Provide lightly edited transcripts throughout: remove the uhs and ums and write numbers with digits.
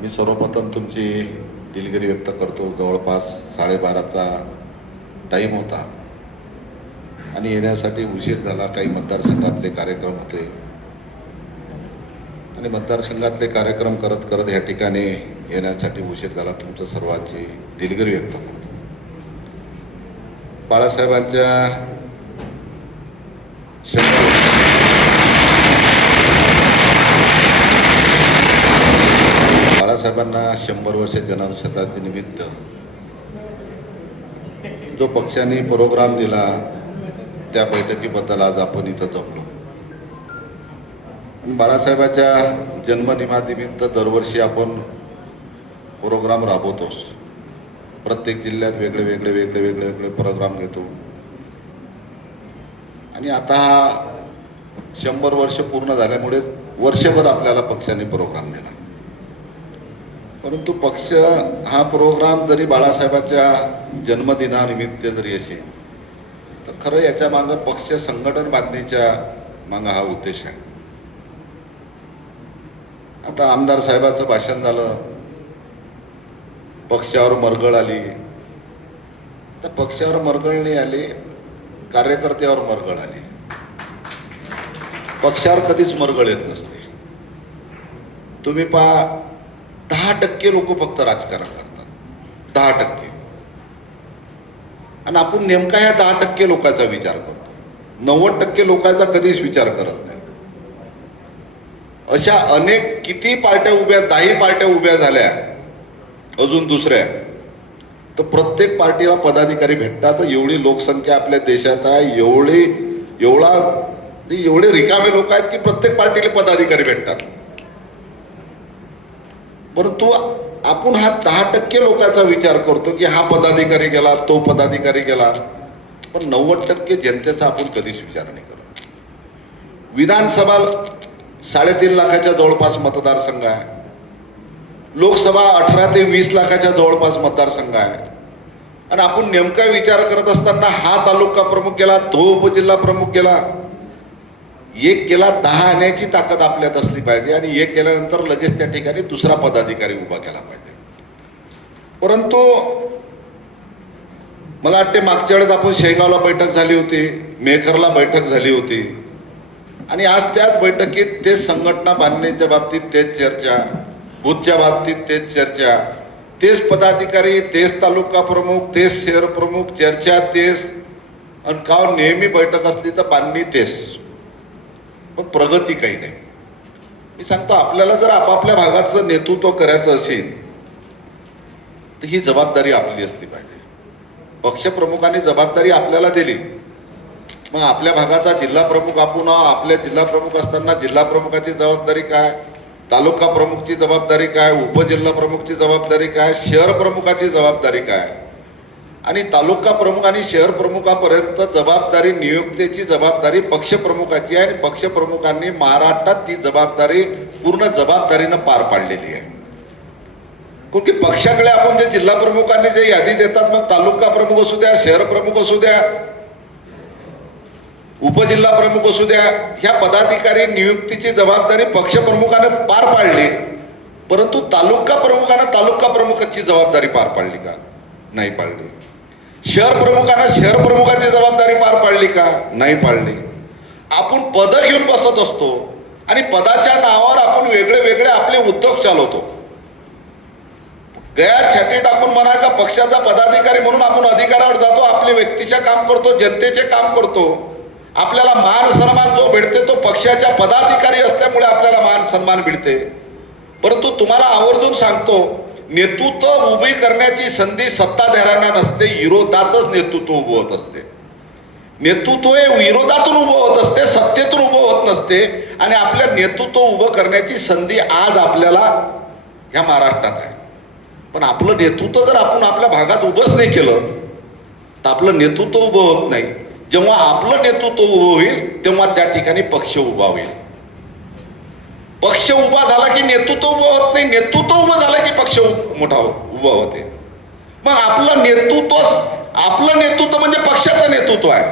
मी सर्वप्रथम तुमची दिलगिरी व्यक्त करतो. जवळपास 12:30चा टाईम होता आणि येण्यासाठी उशीर झाला. काही मतदारसंघातले कार्यक्रम होते आणि मतदारसंघातले कार्यक्रम करत करत या ठिकाणी येण्यासाठी उशीर झाला. तुमचं सर्वांची दिलगिरी व्यक्त करतो. बाळासाहेबांच्या बाळासाहेबांना 100 वर्ष जन्मशताब्दी निमित्त जो पक्षाने प्रोग्राम दिला त्या बैठकीबद्दल आज आपण इथं जमलो. बाळासाहेबांच्या जन्मदिनानिमित्त दरवर्षी आपण प्रोग्राम राबवतोच. प्रत्येक जिल्ह्यात वेगळे प्रोग्राम घेतो आणि आता हा 100 वर्ष पूर्ण झाल्यामुळे वर्षभर आपल्याला पक्षाने प्रोग्राम दिला. परंतु पक्ष हा प्रोग्राम जरी बाळासाहेबांच्या जन्मदिनानिमित्त जरी असेल तर खरं याच्या मागं पक्ष संघटन बांधण्याच्या मागं हा उद्देश आहे. आता आमदार साहेबांचं भाषण झालं, पक्षावर मरगळ आली. तर पक्षावर मरगळ नाही आली, कार्यकर्त्यावर मरगळ आली. पक्षावर कधीच मरगळ येत नसते. तुम्ही पहा, 10% लोक फक्त राजकारण करतात. 10%. आणि आपण नेमका ह्या 10% लोकांचा विचार करतो. 90% लोकांचा कधीच विचार करत नाही. अशा अनेक किती पार्ट्या उभ्या, 10 पार्ट्या उभ्या झाल्या अजून दुसऱ्या, तर प्रत्येक पार्टीला पदाधिकारी भेटतात. एवढी लोकसंख्या आपल्या देशात आहे, एवढे रिकामे लोक आहेत की प्रत्येक पार्टीला पदाधिकारी भेटतात. परंतु आपण हा 10% लोकांचा विचार करतो की हा पदाधिकारी गेला, तो पदाधिकारी गेला, पण 90% जनतेचा आपण कधीच विचार नाही करत. विधानसभा 3.5 लाखाच्या जवळपास मतदारसंघ आहे. लोकसभा 18 ते 20 लाखाच्या जवळपास मतदारसंघ आहे. आणि आपण नेमका विचार करत असताना हा तालुका प्रमुख गेला, तो उपजिल्हा प्रमुख गेला. एक गेला 10 आणण्याची ताकद आपल्यात असली पाहिजे आणि एक गेल्यानंतर लगेच त्या ठिकाणी दुसरा पदाधिकारी उभा केला पाहिजे. परंतु मला वाटते मागच्या वेळेस आपण शेगावला बैठक झाली होती, मेहकरला बैठक झाली होती आणि आज त्याच बैठकीत तेच संघटना बांधण्याच्या बाबतीत तेच चर्चा, बूथच्या बाबतीत तेच चर्चा, तेच पदाधिकारी, तेच तालुका प्रमुख, तेच शहर प्रमुख, चर्चा तेच. आणि का नेहमी बैठक असली तर बांधणी तेच, पण प्रगती काही नाही. मी सांगतो, आपल्याला जर आपापल्या भागाचं नेतृत्व करायचं असेल तर ही जबाबदारी आपली असली पाहिजे. पक्षप्रमुखांनी जबाबदारी आपल्याला दिली, मग आपल्या भागाचा जिल्हा प्रमुख आपण, आपल्या जिल्हा प्रमुख असताना जिल्हा प्रमुखाची जबाबदारी काय, तालुका प्रमुखची जबाबदारी काय, उपजिल्हा प्रमुखची जबाबदारी काय, शहर प्रमुखाची जबाबदारी काय, आणि तालुका प्रमुख आणि शहर प्रमुखापर्यंत जबाबदारी, नियुक्तीची जबाबदारी पक्षप्रमुखाची आहे. आणि पक्षप्रमुखांनी महाराष्ट्रात ती जबाबदारी पूर्ण जबाबदारीनं पार पाडलेली आहे. कारण की पक्षाकडे आपण जे जिल्हा प्रमुखांनी जे यादी देतात, मग तालुका प्रमुख असू द्या, शहर प्रमुख असू द्या, उपजिल्हा प्रमुख असू द्या, ह्या पदाधिकारी नियुक्तीची जबाबदारी पक्षप्रमुखाने पार पाडली. परंतु तालुका प्रमुखाने तालुका प्रमुखाची जबाबदारी पार पाडली का? नाही पाडली. शहर प्रमुखाने शहर प्रमुखाची जबाबदारी पार पाडली का? नाही पाडली. आपण पद घेऊन बसत असतो आणि पदाच्या नावावर आपण वेगळे आपले उद्योग चालवतो. गळ्यात छाती टाकून म्हणा का पक्षाचा पदाधिकारी म्हणून आपण अधिकारावर जातो, आपले व्यक्तीचे काम करतो, जनतेचे काम करतो. आपल्याला मान सन्मान जो भेटते तो पक्षाच्या पदाधिकारी असल्यामुळे आपल्याला मान सन्मान भेटते. परंतु तुम्हाला आवर्जून सांगतो, नेतृत्व उभी करण्याची संधी सत्ताधाऱ्यांना नसते, विरोधातच नेतृत्व उभं होत असते. नेतृत्व हे विरोधातून उभं होत असते, सत्तेतून उभं होत नसते. आणि आपल्या नेतृत्व उभं करण्याची संधी आज आपल्याला ह्या महाराष्ट्रात आहे. पण आपलं नेतृत्व जर आपण आपल्या भागात उभंच नाही केलं तर आपलं नेतृत्व उभं होत नाही. जेव्हा आपलं नेतृत्व उभं होईल तेव्हा त्या ठिकाणी पक्ष उभा होईल. पक्ष उभा झाला की नेतृत्व उभं होत नाही, नेतृत्व उभं झालं की पक्ष मोठा उभं होते. मग आपलं नेतृत्व म्हणजे पक्षाचं नेतृत्व आहे.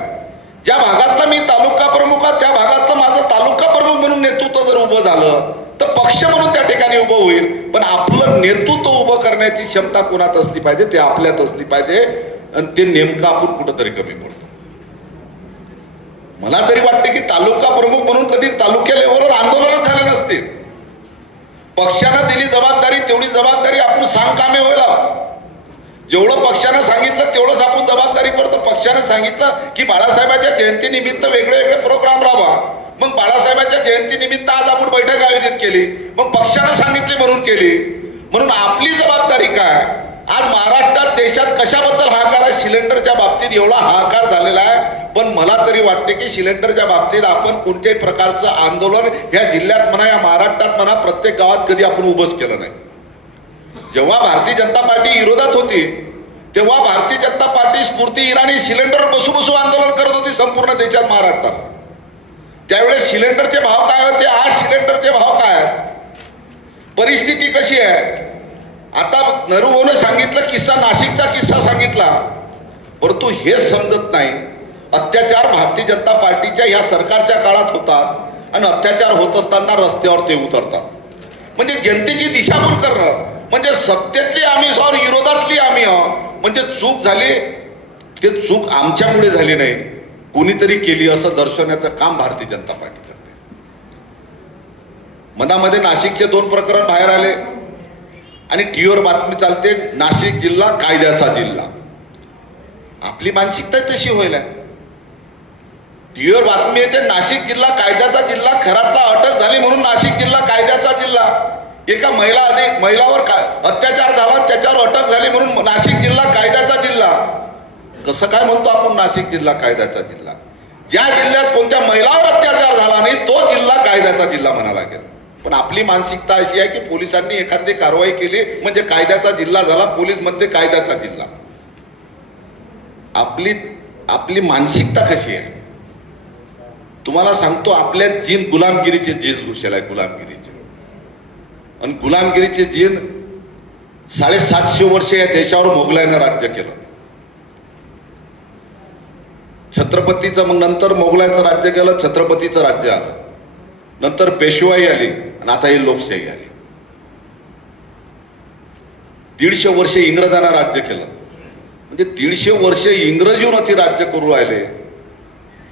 ज्या भागातला मी तालुका प्रमुख आहे त्या भागातलं माझं तालुका प्रमुख म्हणून नेतृत्व जर उभं झालं तर पक्ष म्हणून त्या ठिकाणी उभं होईल. पण आपलं नेतृत्व उभं करण्याची क्षमता कोणात असली पाहिजे, ते आपल्यात असली पाहिजे. आणि ते नेमकं आपण कुठंतरी कमी पडतो. मला तरी वाटते की तालुका प्रमुख म्हणून कधी तालुक्या लेवलवर आंदोलनच झाले नसते. पक्षानं दिली जबाबदारी, तेवढी जबाबदारी आपण कामे व्हायला. जेवढं पक्षानं सांगितलं तेवढंच आपण जबाबदारी करतो. पक्षानं सांगितलं की बाळासाहेबांच्या जयंतीनिमित्त वेगळे वेगळे प्रोग्राम राहावा, मग बाळासाहेबांच्या जयंतीनिमित्त आज आपण बैठक आयोजित केली, मग पक्षानं सांगितले म्हणून केली. म्हणून आपली जबाबदारी काय? आज महाराष्ट्रात देशात कशाबद्दल हाहाकार आहे? सिलेंडरच्या बाबतीत एवढा हाहाकार झालेला आहे. पण मला तरी वाटते की सिलेंडरच्या बाबतीत आपण कोणत्याही प्रकारचं आंदोलन ह्या जिल्ह्यात म्हणा, या महाराष्ट्रात म्हणा, प्रत्येक गावात कधी आपण उभंच केलं नाही. जेव्हा भारतीय जनता पार्टी विरोधात होती तेव्हा भारतीय जनता पार्टी स्फूर्ती इराणी सिलेंडर बसू बसू आंदोलन करत होती संपूर्ण देशात, महाराष्ट्रात. त्यावेळेस सिलेंडरचे भाव काय होते, आज सिलेंडरचे भाव काय आहेत, परिस्थिती कशी आहे? आता नरूभाऊने सांगितलं किस्सा, नाशिकचा किस्सा सांगितला, परंतु हे समजत नाही अत्याचार भारतीय जनता पार्टीच्या या सरकारच्या काळात होतात आणि अत्याचार होत असताना रस्त्यावर ते उतरतात. म्हणजे जनतेची दिशाभूल करणं, म्हणजे सत्तेतली आम्ही सॉर विरोधातली आम्ही म्हणजे चूक झाली, ते चूक आमच्यामुळे झाली नाही, कोणीतरी केली असं दर्शवण्याचं काम भारतीय जनता पार्टी करते. मधामध्ये नाशिकचे 2 प्रकरण बाहेर आले आणि टीव्हीवर बातमी चालते, नाशिक जिल्हा कायद्याचा जिल्हा. आपली मानसिकता तशी होईल. टीव्हीवर बातमी येते नाशिक जिल्हा कायद्याचा जिल्हा, खरातला अटक झाली म्हणून नाशिक जिल्हा कायद्याचा जिल्हा. एका महिलावर अत्याचार झाला, त्याच्यावर अटक झाली म्हणून नाशिक जिल्हा कायद्याचा जिल्हा. कसं काय म्हणतो आपण नाशिक जिल्हा कायद्याचा जिल्हा? ज्या जिल्ह्यात कोणत्या महिलावर अत्याचार झाला नाही तो जिल्हा कायद्याचा जिल्हा म्हणा लागेल. पण आपली मानसिकता अशी आहे की पोलिसांनी एखादी कारवाई केली म्हणजे कायद्याचा जिल्हा झाला, पोलीस म्हणते कायद्याचा जिल्हा. आपली मानसिकता कशी आहे तुम्हाला सांगतो. आपल्या जीन गुलामगिरीचे जीन घुसेल आहे, गुलामगिरीचे. आणि गुलामगिरीचे जीन 750 वर्ष या देशावर मोगलाईनं राज्य केलं. छत्रपतीचं, मग नंतर मोगलाईचं राज्य केलं, छत्रपतीचं राज्य आलं, नंतर पेशवाई आली आणि आता ही लोकशाही आली. 150 वर्ष इंग्रजांना राज्य केलं. म्हणजे 150 वर्ष इंग्रज येऊन ती राज्य करू राहिले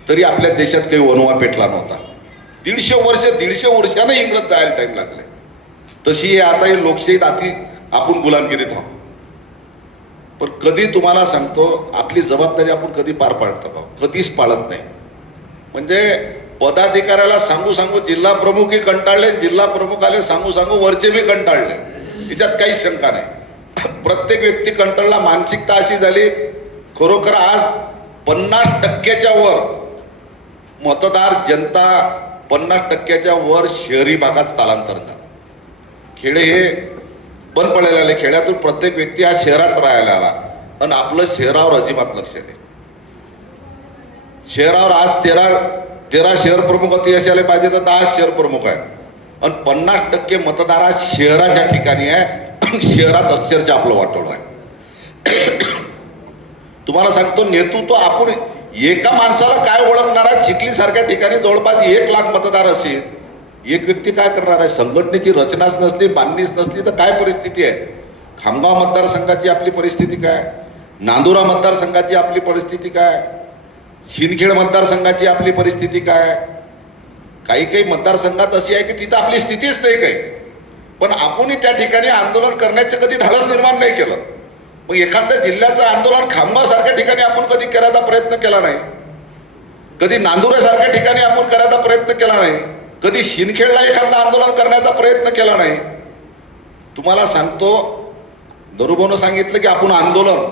तरी आपल्या देशात काही वनवा पेटला नव्हता. 150 वर्षानं इंग्रज जायला टाइम लागले. तशी हे आता ही लोकशाहीत आपण गुलामगिरीत आहोत. पण कधी तुम्हाला सांगतो आपली जबाबदारी आपण कधी पार पाडत आहोत, कधीच पाळत नाही. म्हणजे पदाधिकाऱ्याला सांगू जिल्हा प्रमुखही कंटाळले, जिल्हा प्रमुखाले सांगू वरचे बी कंटाळले, याच्यात काही शंका नाही. प्रत्येक व्यक्ती कंटाळला. मानसिकता अशी झाली, खरोखर आज 50% वर मतदार जनता 50% वर शहरी भागात स्थलांतर झालं. खेडे हे बंद पडलेले आले. खेड्यातून प्रत्येक व्यक्ती हा शहरात राहायला आला आणि आपलं शहरावर अजिबात लक्ष नाही. शहरावर आज 13 शहर प्रमुख होती असे आले पाहिजे तर 10 शहर प्रमुख आहेत आणि 50% मतदार आज शहराच्या ठिकाणी आहे. शहरात अक्षरशः आपलं वाटोळं आहे. तुम्हाला सांगतो नेतृत्व आपण एका माणसाला काय ओळखणार आहे? चिखली सारख्या ठिकाणी जवळपास 1 लाख मतदार असेल, एक व्यक्ती काय करणार आहे? संघटनेची रचनाच नसली, बांधणीच नसली तर काय परिस्थिती आहे? खामगाव मतदारसंघाची आपली परिस्थिती काय? नांदुरा मतदारसंघाची आपली परिस्थिती काय? शिंदखेड मतदारसंघाची आपली परिस्थिती काय? काही मतदारसंघात अशी आहे की तिथं आपली स्थितीच नाही काही. पण आपणही त्या ठिकाणी आंदोलन करण्याचं कधी धाडस निर्माण नाही केलं. मग एखाद्या जिल्ह्याचं आंदोलन खामगाव सारख्या ठिकाणी आपण कधी करायचा प्रयत्न केला नाही, कधी नांदुऱ्यासारख्या ठिकाणी आपण करायचा प्रयत्न केला नाही, कधी शिंदखेडला एखादा आंदोलन करण्याचा प्रयत्न केला नाही. तुम्हाला सांगतो नरूभाऊनं सांगितलं की आपण आंदोलन,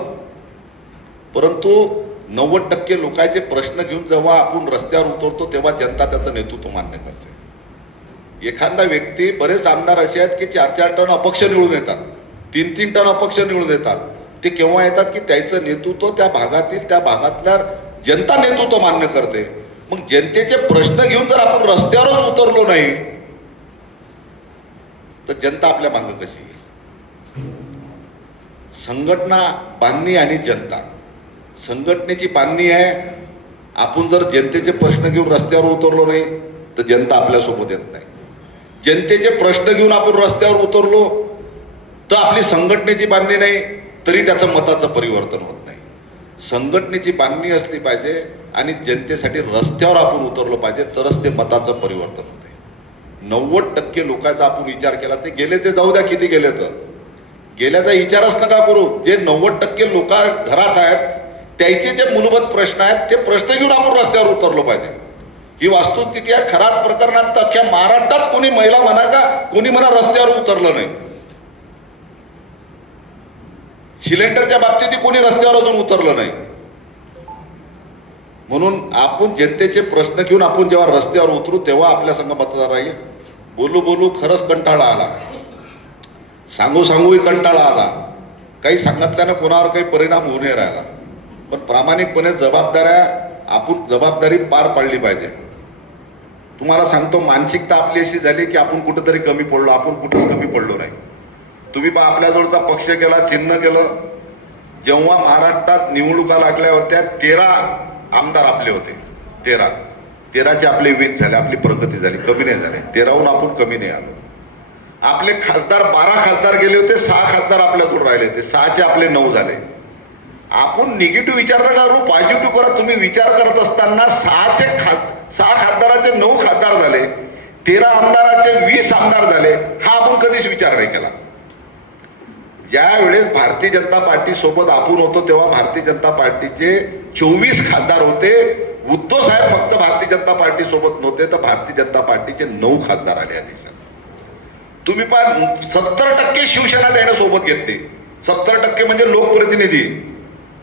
परंतु 90% लोकांचे प्रश्न घेऊन जेव्हा आपण रस्त्यावर उतरतो तेव्हा जनता त्याचं नेतृत्व मान्य करते. एखादा व्यक्ती, बरेच आमदार असे आहेत की 4-4 टन अपक्ष निवडून येतात, 3-3 टन अपक्ष निवडून येतात. ते केव्हा येतात की त्याचं नेतृत्व त्या भागातल्या जनता नेतृत्व मान्य करते. मग जनतेचे प्रश्न घेऊन जर आपण रस्त्यावरच उतरलो नाही तर जनता आपल्या मागे कशी येईल? संघटना बांधणी आणि जनता, संघटनेची बांधणी आहे. आपण जर जनतेचे प्रश्न घेऊन रस्त्यावर उतरलो नाही तर जनता आपल्यासोबत येत नाही. जनतेचे प्रश्न घेऊन आपण रस्त्यावर उतरलो तर आपली संघटनेची बांधणी नाही तरी त्याचं मताचं परिवर्तन होत नाही. संघटनेची बांधणी असली पाहिजे आणि जनतेसाठी रस्त्यावर आपण उतरलो पाहिजे, तरच ते मताचं परिवर्तन होते. 90% लोकांचा आपण विचार केला, ते गेले ते जाऊ द्या, किती गेले तर गेल्याचा विचारच नका करू. जे 90% लोक घरात आहेत त्याचे जे मूलभूत प्रश्न आहेत ते प्रश्न घेऊन आपण रस्त्यावर उतरलो पाहिजे. ही वास्तुस्थिती आहे. खराब प्रकरणात अख्ख्या महाराष्ट्रात कोणी महिला म्हणा का कोणी म्हणा रस्त्यावर उतरलं नाही. सिलेंडरच्या बाबतीत कोणी रस्त्यावर अजून उतरलं नाही. म्हणून आपण जनतेचे प्रश्न घेऊन आपण जेव्हा रस्त्यावर उतरू तेव्हा आपल्या संघ मतदार राहील. बोलू बोलू खरंच कंटाळा आला, सांगू सांगूही कंटाळा आला, काही सांगितल्यानं कोणावर काही परिणाम होऊ नये राहिला. पण प्रामाणिकपणे आपण जबाबदारी पार पाडली पाहिजे. तुम्हाला सांगतो, मानसिकता आपली अशी झाली की आपण कुठंतरी कमी पडलो. आपण कुठंच कमी पडलो नाही. तुम्ही पहा, आपल्याजवळचा पक्ष केला, चिन्ह केलं. जेव्हा महाराष्ट्रात निवडणुका लागल्या होत्या 13 आमदार आपले होते. 13चे आपले 20 झाले. आपली प्रगती झाली, कमी नाही झाले. 13हून आपण कमी नाही आलो. आपले खासदार 12 खासदार गेले होते, 6 खासदार आपल्याकडून राहिले होते. 6चे आपले 9 झाले. आपण निगेटिव्ह विचार नका करू, पॉझिटिव्ह करा. तुम्ही विचार करत असताना 6 खासदाराचे 9 खासदार झाले, 13 आमदाराचे 20 आमदार झाले. हा आपण कधीच विचार नाही केला. ज्या वेळेस भारतीय जनता पार्टी सोबत आपण होतो तेव्हा भारतीय जनता पार्टीचे 24 खासदार होते. उद्धव साहेब फक्त भारतीय जनता पार्टी सोबत नव्हते, तर भारतीय जनता पार्टीचे 9 खासदार आले या देशात. तुम्ही पहा, 70% शिवसेना त्याने सोबत घेतली. 70% म्हणजे लोकप्रतिनिधी.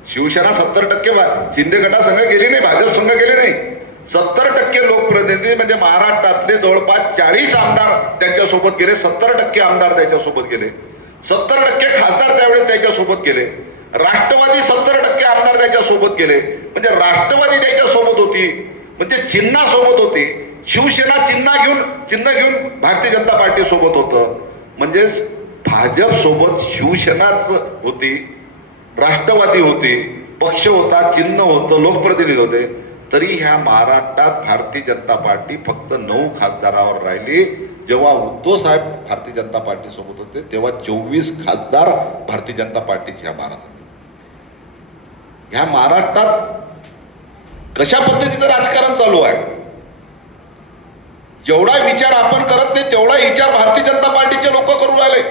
शिवसेना 70% शिंदे गटासंघ गेली नाही, भाजप संघ गेले नाही. 70% लोकप्रतिनिधी म्हणजे महाराष्ट्रातले जवळपास 40 आमदार त्यांच्यासोबत गेले. 70% आमदार त्याच्यासोबत गेले. 70% खासदार त्यावेळेस त्याच्यासोबत गेले. राष्ट्रवादी 70% आमदार त्याच्यासोबत गेले. म्हणजे राष्ट्रवादी त्याच्यासोबत होती, म्हणजे चिन्हासोबत होती. शिवसेना चिन्ह घेऊन भारतीय जनता पार्टी सोबत होतं. म्हणजेच भाजप सोबत शिवसेनाच होती, राष्ट्रवादी होती, पक्ष होता, चिन्ह होतं, लोकप्रतिनिधी होते. तरी ह्या महाराष्ट्रात भारतीय जनता पार्टी फक्त 9 खासदारावर राहिली. जेव्हा उद्धव साहेब भारतीय जनता पार्टी सोबत होते तेव्हा 24 खासदार भारतीय जनता पार्टीचे ह्या महाराष्ट्रात कशा पद्धतीचं राजकारण चालू आहे. जेवढा विचार आपण करत नाही तेवढा विचार भारतीय जनता पार्टीचे लोक करू राहिले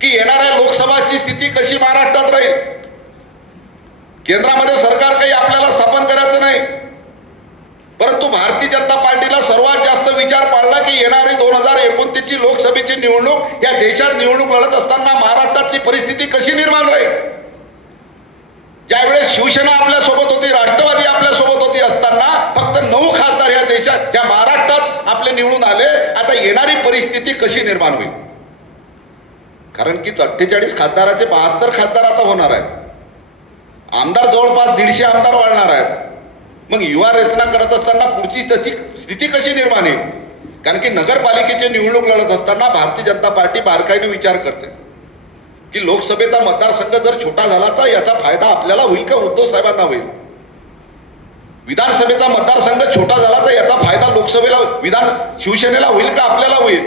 की येणाऱ्या लोकसभाची स्थिती कशी महाराष्ट्रात राहील. केंद्रामध्ये सरकार काही आपल्याला स्थापन करायचं नाही, परंतु भारतीय जनता पार्टीला सर्वात जास्त विचार पाडला की येणारी 2029 ची लोकसभेची निवडणूक, या देशात निवडणूक लढत असताना महाराष्ट्रातली परिस्थिती कशी निर्माण राहील. ज्यावेळेस शिवसेना आपल्या सोबत होती, राष्ट्रवादी आपल्या सोबत होती असताना फक्त 9 खासदार या देशात, या महाराष्ट्रात आपले निवडून आले. आता येणारी परिस्थिती कशी निर्माण होईल. कारण की 48 खासदाराचे 72 खासदार आता होणार आहेत. आमदार जवळपास 150 आमदार वाढणार आहेत. मग युवा रचना करत असताना पुढची स्थिती कशी निर्माण होईल. कारण की नगरपालिकेची निवडणूक लढत असताना भारतीय जनता पार्टी बारकाईने विचार करते की लोकसभेचा मतदारसंघ जर छोटा झाला तर याचा फायदा आपल्याला होईल का उद्धव साहेबांना होईल. विधानसभेचा मतदारसंघ छोटा झाला तर याचा फायदा लोकसभेला शिवसेनेला होईल का आपल्याला होईल.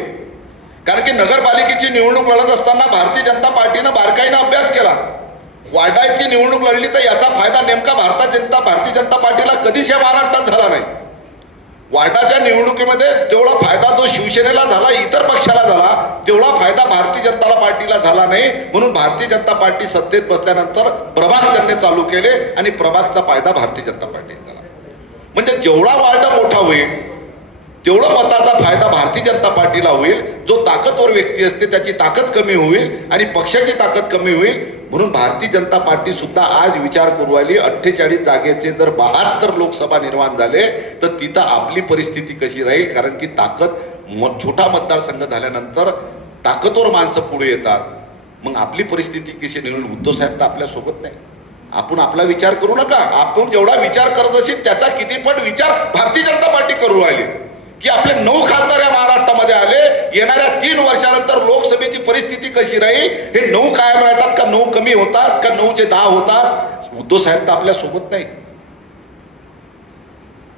कारण की नगरपालिकेची निवडणूक लढत असताना भारतीय जनता पार्टीनं बारकाईनं अभ्यास केला. वार्डाची निवडणूक लढली तर याचा फायदा नेमका भारतीय जनता पार्टीला कधीच या महाराष्ट्रात झाला नाही. वार्डाच्या निवडणुकीमध्ये जेवढा फायदा जो शिवसेनेला झाला, इतर पक्षाला झाला, तेवढा फायदा भारतीय जनता पार्टीला झाला नाही. म्हणून भारतीय जनता पार्टी सत्तेत बसल्यानंतर प्रभाग त्यांनी चालू केले आणि प्रभागचा फायदा भारतीय जनता पार्टीला झाला. म्हणजे जेवढा वार्ड मोठा होईल तेवढा मताचा फायदा भारतीय जनता पार्टीला होईल. जो ताकदवर व्यक्ती असते त्याची ताकद कमी होईल आणि पक्षाची ताकद कमी होईल. म्हणून भारतीय जनता पार्टी सुद्धा आज विचार करू राहिली 48 जागेचे जर 72 लोकसभा निर्माण झाले तर तिथं आपली परिस्थिती कशी राहील. कारण की छोटा मतदारसंघ झाल्यानंतर ताकदवर माणसं पुढे येतात. मग आपली परिस्थिती कशी निर्माण. उद्धव साहेब तर आपल्या सोबत नाही. आपण आपला विचार करू नका. आपण जेवढा विचार करत असेल त्याचा कितीपट विचार भारतीय जनता पार्टी करू राहिली की आपले 9 खासदार या महाराष्ट्रामध्ये आले. येणाऱ्या 3 वर्षानंतर लोकसभेची परिस्थिती कशी राहील. हे 9 कायम राहतात का 9 कमी होतात का 9चे 10 होतात. उद्धव साहेब तर आपल्या सोबत नाही.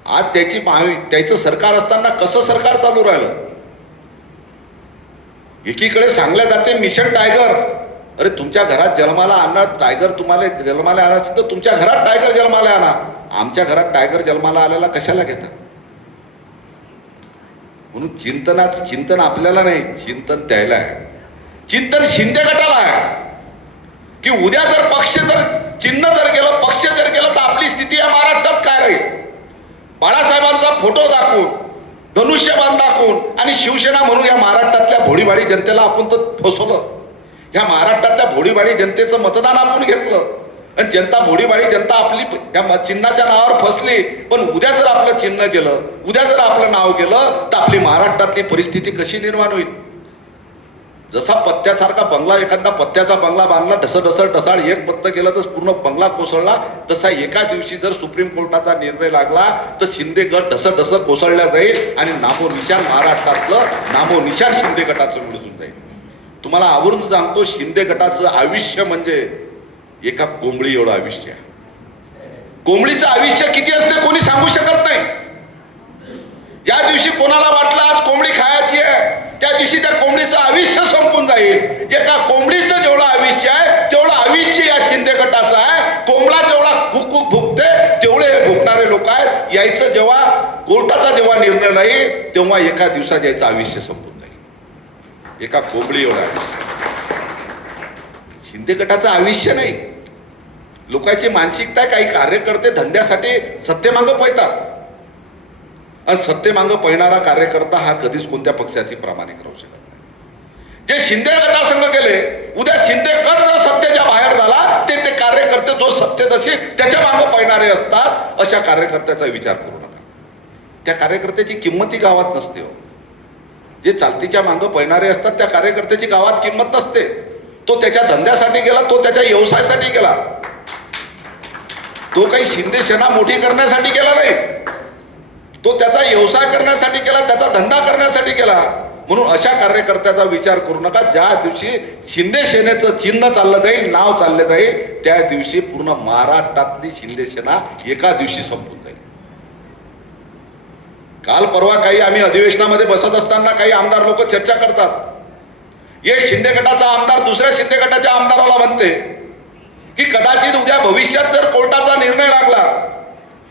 आज त्याचं सरकार असताना कसं सरकार चालू राहिलं. एकीकडे सांगल्या जाते मिशन टायगर. अरे तुमच्या घरात जन्माला आणा टायगर, तुम्हाला जन्माला आणा असेल तर तुमच्या घरात टायगर जन्माला आणा. आमच्या घरात टायगर जन्माला आलेला कशाला घेता? म्हणून चिंतन आपल्याला नाही, चिंतन त्याला आहे. चिंतन शिंदे गटाला आहे की उद्या जर पक्ष जर चिन्ह जर गेलं, पक्ष जर गेलं तर आपली स्थिती या महाराष्ट्रात काय राहील? बाळासाहेबांचा फोटो दाखवून, धनुष्यबाण दाखवून आणि शिवसेना म्हणून या महाराष्ट्रातल्या भोळीभाळी जनतेला आपण तर फसवलं. या महाराष्ट्रातल्या भोळीभाळी जनतेचं मतदान आपण घेतलं आणि जनता भोळीभाळी जनता आपली या चिन्हाच्या नावावर फसली. पण उद्या जर आपलं चिन्ह गेलं, उद्या जर आपलं नाव गेलं तर आपली महाराष्ट्रातली परिस्थिती कशी निर्माण होईल? जसा पत्त्यासारखा बंगला, एखादा पत्त्याचा बंगला बांधला, ढसाळ एक पत्तं केलं तर पूर्ण बंगला कोसळला, तसा एका दिवशी जर सुप्रीम कोर्टाचा निर्णय लागला तर शिंदे गट ढस कोसळल्या जाईल आणि नामोनिशान महाराष्ट्रातलं नामोनिशान शिंदे गटाचं मिळून जाईल. तुम्हाला आवरून सांगतो, शिंदे गटाचं आयुष्य म्हणजे एका कोंबडी एवढं आयुष्य आहे. कोंबडीचं आयुष्य किती असते कोणी सांगू शकत नाही. ज्या दिवशी कोणाला वाटलं आज कोंबडी खायची आहे, त्या दिवशी त्या कोंबडीचं आयुष्य संपून जाईल. एका कोंबडीचं जेवढं आयुष्य आहे तेवढं आयुष्य या शिंदे गटाचं आहे. कोंबडा जेवढा भुकते तेवढे भुकणारे लोक आहेत. यायचं जेव्हा कोर्टाचा जेव्हा निर्णय राहील तेव्हा एका दिवसात यायचं आयुष्य संपून जाईल. एका कोंबडी एवढा शिंदे गटाचं आयुष्य नाही. लोकांची मानसिकता, काही कार्यकर्ते धंद्यासाठी सत्तेमागं पळतात आणि सत्तेमागं पळणारा कार्यकर्ता हा कधीच कोणत्या पक्षाची प्रामाणिक राहू शकत नाही. जे शिंदे गटासंग गेले, उद्या शिंदे गट जर सत्तेच्या बाहेर झाला ते कार्यकर्ते जो सत्तेत असेल त्याच्या मागं पळणारे असतात. अशा कार्यकर्त्याचा विचार करू नका. त्या कार्यकर्त्याची किंमत ही गावात नसते हो. जे चालतीच्या मागं पळणारे असतात त्या कार्यकर्त्याची गावात किंमत नसते. तो त्याच्या धंद्यासाठी गेला, तो त्याच्या व्यवसायासाठी गेला, तो काही शिंदे सेना मोठी करण्यासाठी गेला नाही. तो त्याचा व्यवसाय करण्यासाठी केला, त्याचा धंदा करण्यासाठी केला. म्हणून अशा कार्यकर्त्याचा विचार करू नका. ज्या दिवशी शिंदे सेनेचं चिन्ह चाललं जाईल, नाव चाललं जाईल, त्या दिवशी पूर्ण महाराष्ट्रातली शिंदे सेना एका दिवशी संपून जाईल. काल परवा काही आम्ही अधिवेशनामध्ये बसत असताना काही आमदार लोक चर्चा करतात. एक शिंदे गटाचा आमदार दुसऱ्या शिंदे गटाच्या आमदाराला म्हणते की कदाचित उद्या भविष्यात जर कोर्टाचा निर्णय लागला,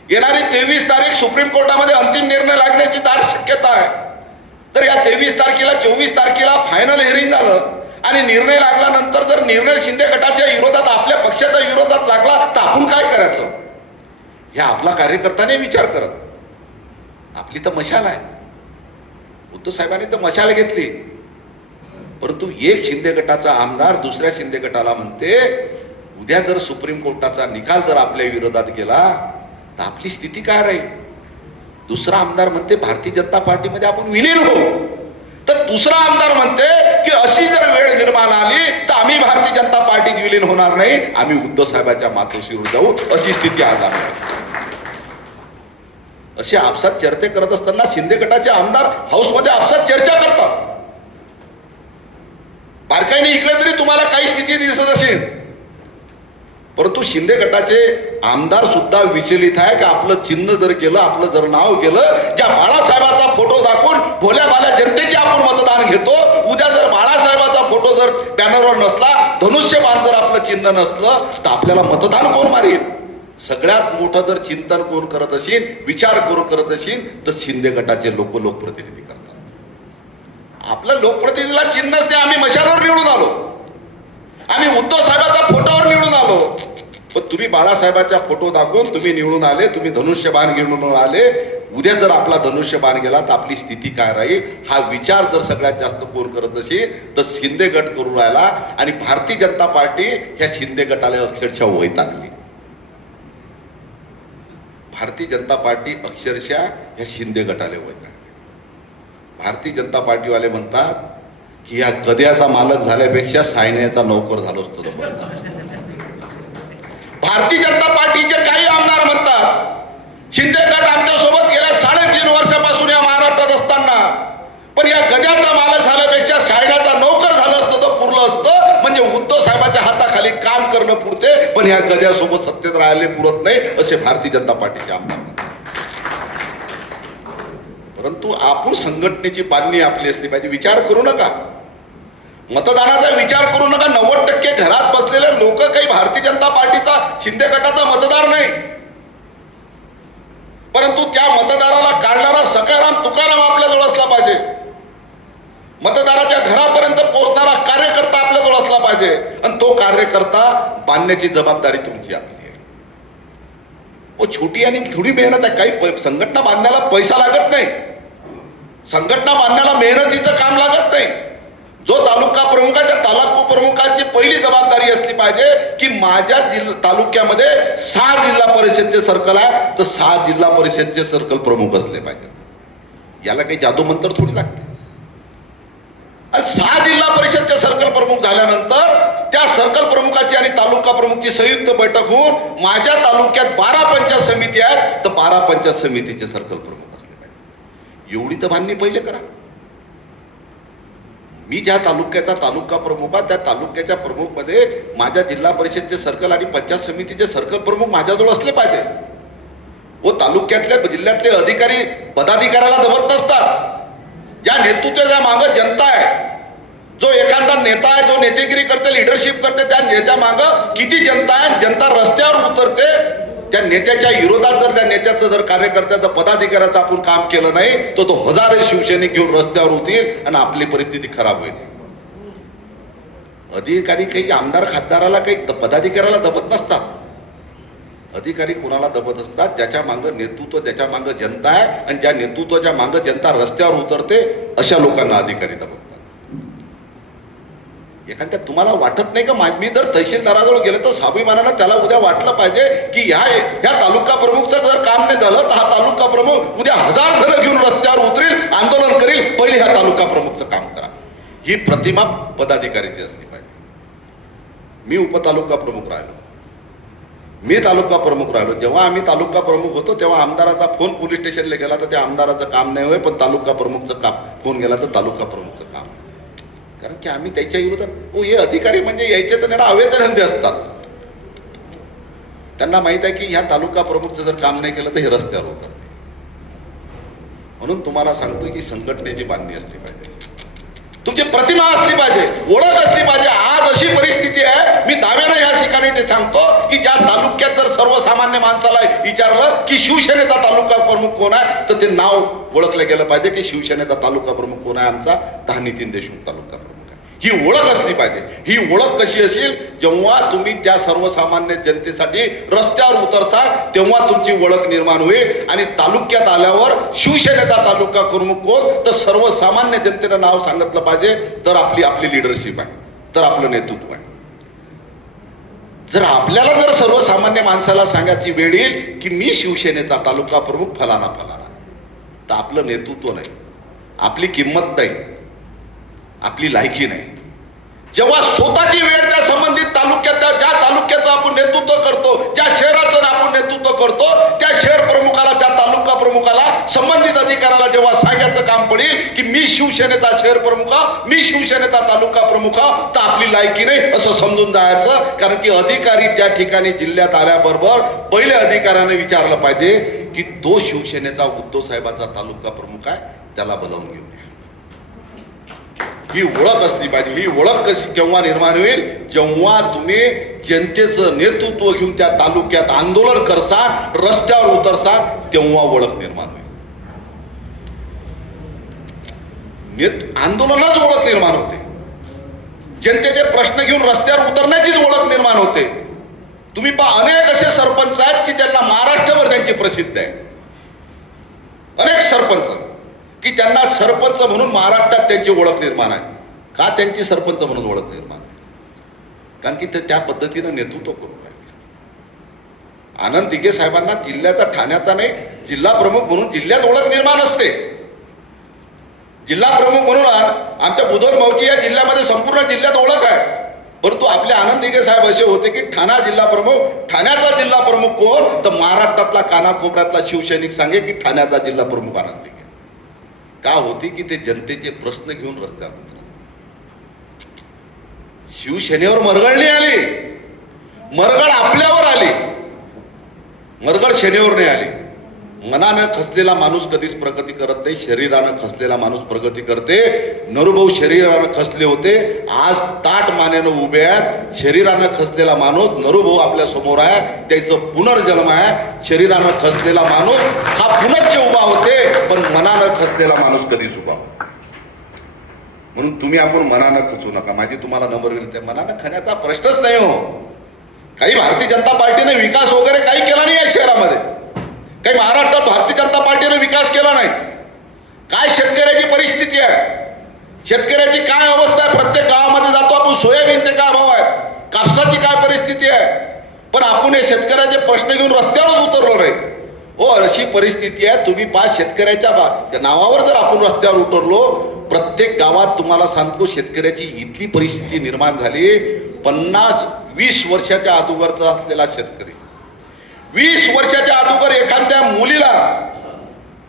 येणारी 23 तारीख सुप्रीम कोर्टामध्ये अंतिम निर्णय लागण्याची दाट शक्यता आहे, तर या 23 तारखेला 24 तारखेला फायनल हिअरिंग झालं आणि निर्णय लागल्यानंतर जर निर्णय शिंदे गटाच्या विरोधात, आपल्या पक्षाच्या विरोधात लागला तर आपण काय करायचं? ह्या आपला कार्यकर्त्याने विचार करत. आपली तर मशाल आहे, उद्धव साहेबांनी तर मशाल घेतली, परंतु एक शिंदे गटाचा आमदार दुसऱ्या शिंदे गटाला म्हणते उद्या जर सुप्रीम कोर्टाचा निकाल जर आपल्या विरोधात गेला तर आपली स्थिती काय राहील? दुसरा आमदार म्हणते भारतीय जनता पार्टीमध्ये आपण विलीन होऊ, तर दुसरा आमदार म्हणते की अशी जर वेळ निर्माण आली तर आम्ही भारतीय जनता पार्टीत विलीन होणार नाही, आम्ही उद्धव साहेबांच्या मातोश्रीवर जाऊ. अशी स्थिती आज आहे. असे आपसात चर्चा करत असताना शिंदे गटाचे आमदार हाऊसमध्ये आपसात चर्चा करतात. बारकाईने इकडे तरी तुम्हाला काही स्थिती दिसत असेल, परंतु शिंदे गटाचे आमदार सुद्धा विचलित आहे की आपलं चिन्ह जर गेलं, आपलं जर नाव गेलं, ज्या बाळासाहेबाचा फोटो दाखवून भोल्या भाल्या जनतेचे आपण मतदान घेतो, उद्या जर बाळासाहेबाचा फोटो जर बॅनरवर नसला, धनुष्यबाण जर आपलं चिन्ह नसलं तर आपल्याला मतदान कोण मारेल? सगळ्यात मोठं जर चिंतन कोण करत असेल, विचार कोण करत असेल तर शिंदे गटाचे लोकप्रतिनिधी करतात. आपलं लोकप्रतिनिधीला चिन्हच नाही. आम्ही मशालवर निवडून आलो, आम्ही उद्धव साहेबांच्या फोटोवर निवडून आलो, पण तुम्ही बाळासाहेबांच्या फोटो दाखवून तुम्ही निवडून आले, तुम्ही धनुष्यबाण घेऊन आले. उद्या जर आपला धनुष्यबाण गेला तर आपली स्थिती काय राहील? हा विचार जर सगळ्यात जास्त कोण करत असेल तर शिंदे गट करून राहिला. आणि भारतीय जनता पार्टी ह्या शिंदे गटाला अक्षरशः वैतागली. भारतीय जनता पार्टी अक्षरशः ह्या शिंदे गटाला वैतागली. भारतीय जनता पार्टीवाले म्हणतात की या गद्याचा मालक झाल्यापेक्षा सायन्याचा नोकर झालो असतो तर बरं झालं. भारतीय जनता पार्टीचे काही आमदार म्हणतात शिंदे गट आमच्यासोबत गेल्या 3.5 वर्षापासून या महाराष्ट्रात असताना, पण या गद्याचा मालक झाल्यापेक्षा सायन्याचा नोकर झालं असतं तर पुरलं असतं. म्हणजे उद्धव साहेबांच्या हाताखाली काम करणं पुरते, पण या गद्यासोबत सत्तेत राहिले पुरत नाही, असे भारतीय जनता पार्टीचे आमदार म्हणतात. परंतु आपण संघटनेची बांधणी आपली असली पाहिजे. विचार करू नका मतदानाचा विचार करू नका. 90% घरात बसलेले लोक काही भारतीय जनता पार्टीचा शिंदे गटाचा मतदार नाही, परंतु त्या मतदाराला काढणारा सकाराम तुकाराम आपल्याजवळ असला पाहिजे. मतदाराच्या घरापर्यंत पोहोचणारा कार्यकर्ता आपल्याजवळ असला पाहिजे आणि तो कार्यकर्ता बांधण्याची जबाबदारी तुमची आपली आहे. वो छोटी आणि थोडी मेहनत आहे. काही संघटना बांधण्याला पैसा लागत नाही, संघटना बांधण्याला मेहनतीचं काम लागत नाही. जो तालुका प्रमुखाच्या तालुका प्रमुखाची पहिली जबाबदारी असली पाहिजे की माझ्या तालुक्यामध्ये 6 जिल्हा परिषदचे सर्कल आहे, तर 6 जिल्हा परिषदचे सर्कल प्रमुख असले पाहिजे. याला काही जादू मंत्र थोडी लागते. 6 जिल्हा परिषदचे सर्कल प्रमुख झाल्यानंतर त्या सर्कल प्रमुखाची आणि तालुका प्रमुखची संयुक्त बैठक होऊन माझ्या तालुक्यात 12 पंचायत समिती आहेत, तर 12 पंचायत समितीचे सर्कल प्रमुख असले पाहिजे. एवढी तर बांधणी पहिले करा. मी ज्या तालुक्याचा तालुका प्रमुख आहे त्या तालुक्याच्या प्रमुख मध्ये माझ्या जिल्हा परिषदचे सर्कल आणि पंचायत समितीचे सर्कल प्रमुख माझ्याजवळ असले पाहिजे. व तालुक्यातल्या जिल्ह्यातले अधिकारी पदाधिकाऱ्याला जमत नसतात. ज्या नेतृत्वाच्या मागं जनता आहे, जो एखादा नेता आहे, जो नेतेगिरी करते, लिडरशिप करते, त्या नेत्या मागं किती जनता आहे, जनता रस्त्यावर उतरते. त्या नेत्याच्या विरोधात जर त्या नेत्याचं जर कार्यकर्त्याचं पदाधिकाऱ्याचं आपण काम केलं नाही तर तो हजारो शिवसैनिक घेऊन रस्त्यावर होतील आणि आपली परिस्थिती खराब होईल. अधिकारी काही आमदार खासदाराला काही पदाधिकाऱ्याला दबत नसतात. अधिकारी कोणाला दबत असतात? ज्याच्या मागं नेतृत्व, ज्याच्या मागं जनता आहे आणि ज्या नेतृत्वाच्या मागं जनता रस्त्यावर उतरते अशा लोकांना अधिकारी दबतात. एखाद्या तुम्हाला वाटत नाही का मी जर तहसीलदाराजवळ गेलो तर स्वाभिमानानं त्याला उद्या वाटलं पाहिजे की ह्या तालुका प्रमुखचं जर काम नाही झालं तर हा तालुका प्रमुख उद्या 1000 जण घेऊन रस्त्यावर उतरेल, आंदोलन करेल. पहिले ह्या तालुका प्रमुखचं काम करा. ही प्रतिमा पदाधिकाऱ्याची असली पाहिजे. मी उपतालुका प्रमुख राहिलो, मी तालुका प्रमुख राहिलो. जेव्हा आम्ही तालुका प्रमुख होतो तेव्हा आमदाराचा फोन पोलीस स्टेशनला गेला तर त्या आमदाराचं काम नाही होय, पण तालुका प्रमुखचं काम फोन गेला तर तालुका प्रमुखचं काम. कारण की आम्ही त्याच्या विरोधात हे अधिकारी म्हणजे यायचे तर त्यांना अवैध धंदे असतात. त्यांना माहित आहे की ह्या तालुका प्रमुखचं जर काम नाही केलं तर हे रस्त्यावर होतात. म्हणून तुम्हाला सांगतो की संघटनेची बांधणी असली पाहिजे, तुमची प्रतिमा असली पाहिजे, ओळख असली पाहिजे. आज अशी परिस्थिती आहे, मी दाव्याने या ठिकाणी ते सांगतो की ज्या तालुक्यात जर सर्वसामान्य माणसाला विचारलं की शिवसेनेचा तालुका प्रमुख कोण आहे तर ते नाव ओळखलं गेलं पाहिजे की शिवसेनेचा तालुका प्रमुख कोण आहे, आमचा दहा नितीन देशमुख तालुका प्रमुख आहे. ही ओळख असली पाहिजे. ही ओळख कशी असेल? जेव्हा तुम्ही त्या सर्वसामान्य जनतेसाठी रस्त्यावर उतरसाल तेव्हा तुमची ओळख निर्माण होईल. आणि तालुक्यात आल्यावर शिवसेनेचा तालुका प्रमुख कोण तर सर्वसामान्य जनतेनं नाव सांगितलं पाहिजे, तर आपली लिडरशिप आहे, तर आपलं नेतृत्व आहे. जर आपल्याला जर सर्वसामान्य माणसाला सांगायची वेळ येईल की मी शिवसेनेचा तालुका प्रमुख फलाना फलाना, तर आपलं नेतृत्व नाही, आपली किंमत नाही, आपली लायकी नाही. जेव्हा स्वतःची वेळ त्या संबंधित तालुक्यात, ज्या तालुक्याचं आपण नेतृत्व करतो, ज्या शहराचं आपण नेतृत्व करतो, त्या शहर प्रमुखाला, त्या तालुका प्रमुखाला, संबंधित अधिकाऱ्याला जेव्हा सांगायचं काम पडेल की मी शिवसेनेचा शहर प्रमुख, मी शिवसेनेचा तालुका प्रमुख, तर आपली लायकी नाही असं समजून जायचं. कारण की अधिकारी त्या ठिकाणी जिल्ह्यात आल्याबरोबर पहिले अधिकाऱ्याने विचारलं पाहिजे की तो शिवसेनेचा उद्धव साहेबांचा तालुका प्रमुख आहे, त्याला बोलावून घेऊन या. ही ओळख असली पाहिजे. ही ओळख कशी केव्हा निर्माण होईल? जेव्हा तुम्ही जनतेचं नेतृत्व घेऊन त्या तालुक्यात आंदोलन करसाल, रस्त्यावर उतरसाल, तेव्हा ओळख निर्माण होईल. आंदोलनाच ओळख निर्माण होते. जनतेचे प्रश्न घेऊन रस्त्यावर उतरण्याचीच ओळख निर्माण होते. तुम्ही पहा, अनेक असे सरपंच आहेत की त्यांना महाराष्ट्रभर त्यांची प्रसिद्ध आहे. अनेक सरपंच की त्यांना सरपंच म्हणून महाराष्ट्रात त्यांची ओळख निर्माण आहे. का त्यांची सरपंच म्हणून ओळख निर्माण? कारण की ते त्या पद्धतीनं नेतृत्व करू राहिले. आनंद दिघे साहेबांना जिल्ह्याचा, ठाण्याचा नाही, जिल्हा प्रमुख म्हणून जिल्ह्यात ओळख निर्माण असते. जिल्हा प्रमुख म्हणून आमच्या बुधोर मौची या जिल्ह्यामध्ये संपूर्ण जिल्ह्यात ओळख आहे. परंतु आपले आनंद दिघे साहेब असे होते की ठाणा जिल्हा प्रमुख, ठाण्याचा जिल्हा प्रमुख कोण तर महाराष्ट्रातला कानाकोपऱ्यातला शिवसैनिक सांगे की ठाण्याचा जिल्हा प्रमुख आनंद दिघे. का होती की ते जनतेचे प्रश्न घेऊन रस्त्यावर उतरले. शिवसेनेवर मरगळ नाही आली, मरगळ आपल्यावर आली, मरगळ सेनेवर नाही आली. मनानं खसलेला माणूस कधीच प्रगती करत नाही, शरीरानं खसलेला माणूस प्रगती करते. नरूभाऊ शरीरानं खसले होते, आज ताट मानेनं उभे आहेत. शरीरानं खसलेला माणूस नरूभाऊ आपल्या समोर आहे, त्याचं पुनर्जन्म आहे. शरीरानं खसलेला माणूस हा पुनश्च उभा होते, पण मनानं खसलेला माणूस कधीच उभा होता. म्हणून तुम्ही आपण मनानं खचू नका. माझी तुम्हाला नम्र विनंती आहे, मनानं खण्याचा प्रश्नच नाही हो. काही भारतीय जनता पार्टीने विकास वगैरे काही केला नाही या शहरामध्ये. काही महाराष्ट्रात भारतीय जनता पार्टीने विकास केला नाही. काय शेतकऱ्याची परिस्थिती आहे, शेतकऱ्याची काय अवस्था आहे. प्रत्येक गावामध्ये जातो आपण, सोयाबीनचे काय भाव आहेत, कापसाची काय परिस्थिती आहे, पण आपण हे शेतकऱ्याचे प्रश्न घेऊन रस्त्यावरच उतरलो नाही हो. अशी परिस्थिती आहे. तुम्ही 5 शेतकऱ्याच्या नावावर जर आपण रस्त्यावर उतरलो, प्रत्येक गावात तुम्हाला सांगतो शेतकऱ्याची इतकी परिस्थिती निर्माण झाली. 50-20 वर्षाच्या अगोदरचा असलेला शेतकरी, 20 वर्षाच्या अगोदर एखाद्या मुलीला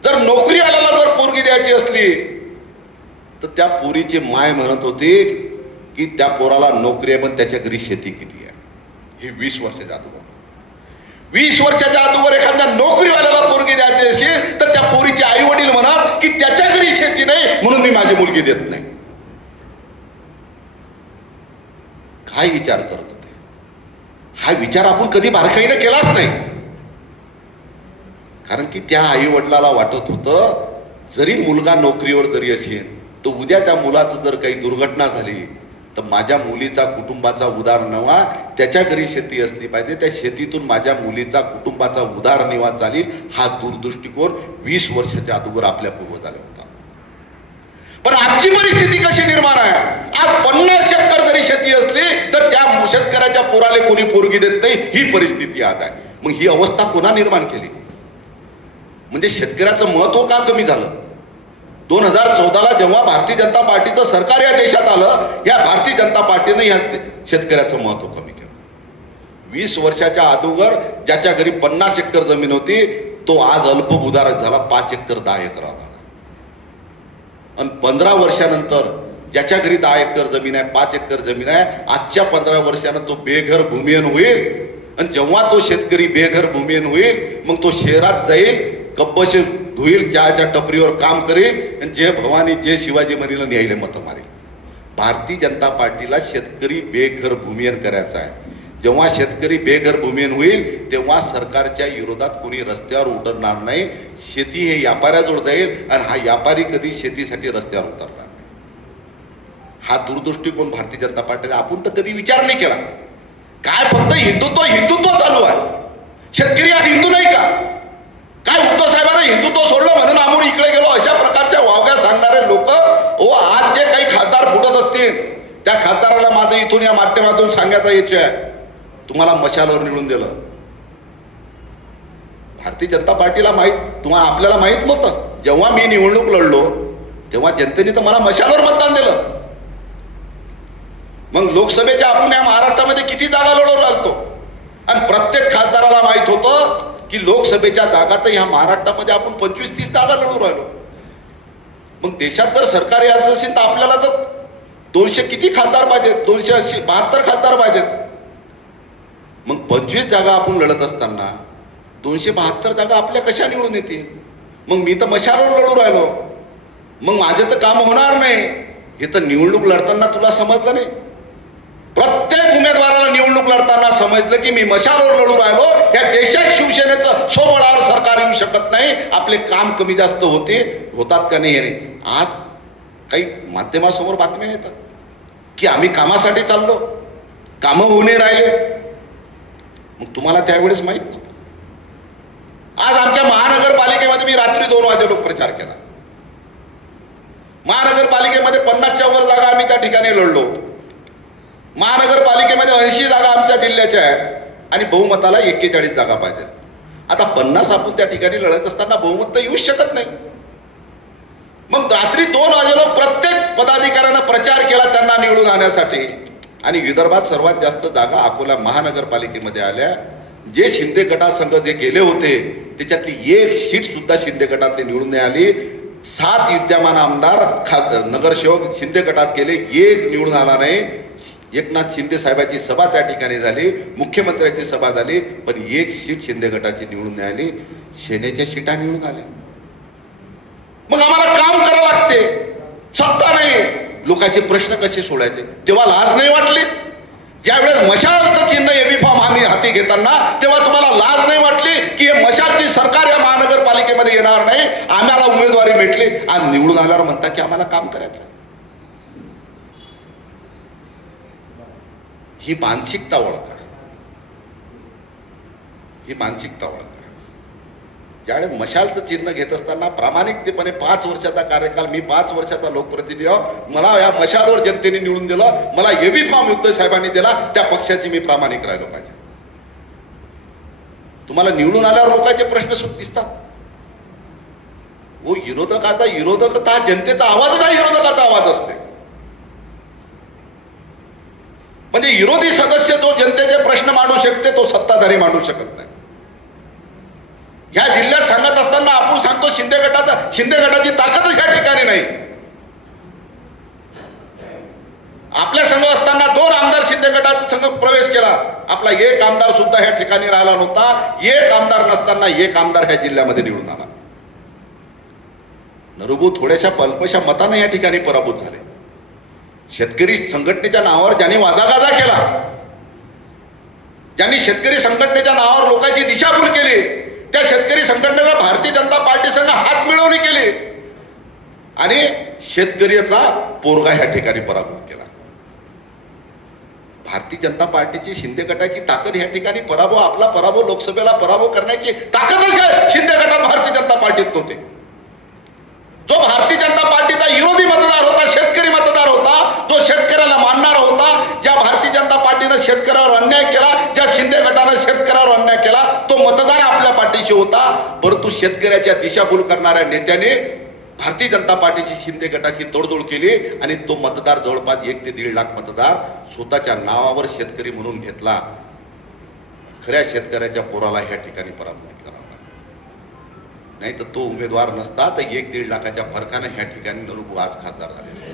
जर नोकरीवाल्याला जर पोरगी द्यायची असली तर त्या पोरीची माय म्हणत होती की त्या पोराला नोकरी आहे पण त्याच्या घरी शेती किती आहे. हे 20 वर्षाच्या अगोदर. 20 वर्षाच्या अगोदर एखाद्या नोकरीवाल्याला पोरगी द्यायची असेल तर त्या पोरीचे आई वडील म्हणत की त्याच्या घरी शेती नाही म्हणून मी माझी मुलगी देत नाही. काय विचार करत होते? हा विचार आपण कधी बारकाईनं केलाच नाही. कारण की त्या आई वडिलाला वाटत होतं जरी मुलगा नोकरीवर जरी असेल तर उद्या त्या मुलाचं जर काही दुर्घटना झाली तर माझ्या मुलीचा कुटुंबाचा उदरनिर्वाह, त्याच्या घरी शेती असली पाहिजे, त्या शेतीतून माझ्या मुलीचा कुटुंबाचा उदरनिर्वाह चालेल. हा दूरदृष्टिकोन 20 वर्षाच्या अगोदर आपल्या पूर्वजाला होता. पण आजची परिस्थिती कशी निर्माण आहे? आज 50 एकर जरी शेती असली तर त्या शेतकऱ्याच्या पोराला कोणी पोरगी देत नाही, ही परिस्थिती आज आहे. मग ही अवस्था कोणा निर्माण केली? म्हणजे शेतकऱ्याचं महत्व का कमी झालं? 2014ला जेव्हा भारतीय जनता पार्टीचं सरकार या देशात आलं, या भारतीय जनता पार्टीने या शेतकऱ्याचं महत्व कमी केलं. 20 वर्षाच्या अगोदर ज्याच्या घरी 50 एकर जमीन होती तो आज अल्पभूधारक झाला, 5 एकर 10 एकर झाला. आणि 15 वर्षानंतर ज्याच्या घरी 10 एकर जमीन आहे, 5 एकर जमीन आहे, आजच्या 15 वर्षानं तो बेघर भूमिहीन होईल. आणि जेव्हा तो शेतकरी बेघर भूमिहीन होईल मग तो शहरात जाईल, कब्बशी धुईल, चहाच्या टपरीवर काम करेल आणि जे भवानी जे शिवाजी म्हणीला न्यायला मतं मारेल. भारतीय जनता पार्टीला शेतकरी बेघर भूमिहीन करायचा आहे. जेव्हा शेतकरी बेघर भूमिहीन होईल तेव्हा सरकारच्या विरोधात कोणी रस्त्यावर उतरणार नाही. शेती हे व्यापाऱ्याजवळ जाईल आणि हा व्यापारी कधी शेतीसाठी रस्त्यावर उतरणार नाही. हा दूरदृष्टिकोन भारतीय जनता पार्टीने आपण तर कधी विचार नाही केला. काय फक्त हिंदुत्व चालू आहे? शेतकरी हा हिंदू नाही का? काय उद्धव साहेबांना हिंदुत्व सोडलं म्हणून आम्ही इकडे गेलो, अशा प्रकारच्या वावग्या सांगणारे लोक ओ आज जे काही खासदार फुटत असतील त्या खासदाराला माझं इथून या माध्यमातून सांगायचा इच्छा आहे, तुम्हाला मशालवर निवडून दिलं. भारतीय जनता पार्टीला तुम्हाला आपल्याला माहित नव्हतं. जेव्हा मी निवडणूक लढलो तेव्हा जनतेने तर मला मशालवर मतदान दिलं. मग लोकसभेच्या आपण या महाराष्ट्रामध्ये किती जागा लढवून राहतो आणि प्रत्येक खासदाराला माहित होतं की लोकसभेच्या जागा तर ह्या महाराष्ट्रामध्ये आपण 25-30 जागा लढून राहिलो. मग देशात जर सरकार यायचं असेल तर आपल्याला तर 200 किती खासदार पाहिजेत? 272 खासदार पाहिजेत. मग 25 जागा आपण लढत असताना 272 जागा आपल्या कशा निवडून येतील? मग मी तर मशालवर लढून राहिलो, मग माझं तर काम होणार नाही. हे तर निवडणूक लढताना तुला समजलं नाही. प्रत्येक उमेदवाराला निवडणूक लढताना समजलं की मी मशालवर लढू राहिलो. या देशात शिवसेनेचं स्वबळावर सरकार येऊ शकत नाही. आपले काम कमी जास्त होतात का नाही हे नाही. आज काही माध्यमासमोर बातम्या येतात की आम्ही कामासाठी चाललो, कामं होणे राहिले. मग तुम्हाला त्यावेळेस माहित नव्हतं. आज आमच्या महानगरपालिकेमध्ये मी रात्री 2 वाजे लोक प्रचार केला. महानगरपालिकेमध्ये 50च्या वर जागा आम्ही त्या ठिकाणी लढलो. महानगरपालिकेमध्ये 80 जागा आमच्या जिल्ह्याच्या आहेत आणि बहुमताला 41 जागा पाहिजे. आता 50 आपण त्या ठिकाणी लढत असताना बहुमत तर येऊच शकत नाही. मग रात्री 2 वाजेला प्रत्येक पदाधिकाऱ्यानं प्रचार केला त्यांना निवडून आणण्यासाठी. आणि विदर्भात सर्वात जास्त जागा अकोला महानगरपालिकेमध्ये आल्या. जे शिंदे गटासंघ जे गेले होते त्याच्यातली एक सीट सुद्धा शिंदे गटातली निवडून नाही आली. 7 विद्यमान आमदार नगरसेवक शिंदे गटात केले, एक निवडून आला नाही. एकनाथ शिंदे साहेबांची सभा त्या ठिकाणी झाली, मुख्यमंत्र्यांची सभा झाली, पण एक सीट शिंदे गटाची निवडून नाही आली, सेनेच्या सीटा निवडून आल्या. मग आम्हाला काम करावं लागते, सत्ता नाही. लोकांचे प्रश्न कसे सोडायचे? तेव्हा लाज नाही वाटली? ज्यावेळेस मशालचं चिन्ह एबी फॉर्म आम्ही हाती घेताना तेव्हा तुम्हाला लाज नाही वाटली की हे मशालची सरकार या महानगरपालिकेमध्ये येणार नाही, आम्हाला उमेदवारी भेटली, आज निवडून आल्यावर म्हणता की आम्हाला काम करायचं? ही मानसिकता ओळखा, ही मानसिकता ओळखा. ज्यावेळेस मशालचं चिन्ह घेत असताना प्रामाणिकतेपणे 5 वर्षाचा कार्यकाल, मी 5 वर्षाचा लोकप्रतिनिधी आहो, मला या मशालवर जनतेने निवडून दिलं, मला एबी फॉर्म युद्ध साहेबांनी दिला, त्या पक्षाची मी प्रामाणिक राहिलो पाहिजे. तुम्हाला निवडून आल्यावर लोकांचे प्रश्न दिसतात. वो विरोधकता जनतेचा आवाजच हा विरोधकाचा आवाज असते. म्हणजे विरोधी सदस्य जो जनतेचे प्रश्न मांडू शकते तो सत्ताधारी मांडू शकत नाही. या जिल्ह्यात सांगत असताना आपण सांगतो शिंदे गटाची ताकदच या ठिकाणी नाही. आपल्या संघ असताना 2 आमदार शिंदे गटाचा संघ प्रवेश केला, आपला एक आमदार सुद्धा या ठिकाणी राहिला नव्हता. एक आमदार नसताना एक आमदार ह्या जिल्ह्यामध्ये निवडून आला. नरुबू थोड्याशा अल्पशा मताने या ठिकाणी पराभूत झाले. शेतकरी संघटनेच्या नावावर ज्यांनी वाजागाजा केला, ज्यांनी शेतकरी संघटनेच्या नावावर लोकांची दिशाभूल केली, त्या शेतकरी संघटनेला भारतीय जनता पार्टी संघ हात मिळवणी केली आणि शेतकऱ्याचा पोरगा ह्या ठिकाणी पराभूत केला. भारतीय जनता पार्टीची शिंदे गटाची ताकद ह्या ठिकाणी आपला पराभव, लोकसभेला पराभव करण्याची ताकदच आहे शिंदे गटात भारतीय जनता पार्टीत नव्हते. जो भारतीय जनता पार्टीचा विरोधी मतदार होता, शेतकरी मतदार होता, जो शेतकऱ्याला मानणारा होता, ज्या भारतीय जनता पार्टीनं शेतकऱ्यावर अन्याय केला, ज्या शिंदे गटानं शेतकऱ्यावर अन्याय केला, तो मतदार आपल्या पाठीशी होता. परंतु शेतकऱ्याच्या दिशाभूल करणाऱ्या नेत्याने भारतीय जनता पार्टीची शिंदे गटाची तोडजोड केली आणि तो मतदार जवळपास 1 ते 1.5 लाख मतदार स्वतःच्या नावावर शेतकरी म्हणून घेतला. खऱ्या शेतकऱ्याच्या पोराला ह्या ठिकाणी पराभूत केला. नाही तर तो उमेदवार नसता तर 1-1.5 लाखाच्या फरकाने ह्या ठिकाणी नरुबू आज खासदार झाले असते.